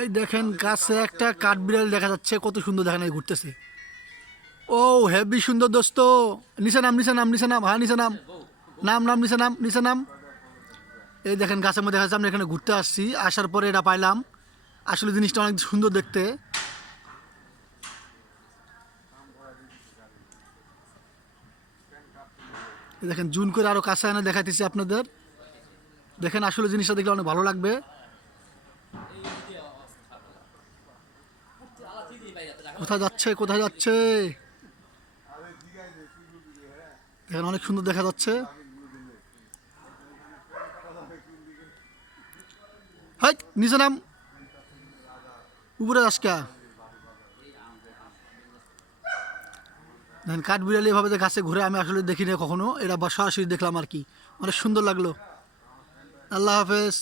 এই দেখেন গাছে একটা কাঠবিড়ালি দেখা যাচ্ছে, কত সুন্দর দেখেন এই ঘুরতেছে। ও হেভি সুন্দর দোস্ত। নিচে নাম, নিচে নাম, নিচে নাম, হ্যাঁ নিচে নাম, নাম নাম, নিচে নাম, নিচে নাম। এই দেখেন গাছের মধ্যে দেখা যাচ্ছে, আমরা এখানে ঘুরতে আসছি, আসার পরে এটা পাইলাম। আসলে জিনিসটা অনেক সুন্দর দেখতে। এই দেখেন জুন করে আরো কাছে এনে দেখাইতেছি আপনাদের। দেখেন আসলে জিনিসটা দেখলে অনেক ভালো লাগবে। কোথায় যাচ্ছে, কোথায় যাচ্ছে? দেখেন অনেক সুন্দর দেখা যাচ্ছে। হাই নিচে নাম, উপরে আজকা। দেখেন কাঠবিড়ালি এভাবে যে গাছে ঘুরে আমি আসলে দেখিনি কখনো, এটা বা সরাসরি দেখলাম আর কি, অনেক সুন্দর লাগলো। আল্লাহ হাফেজ।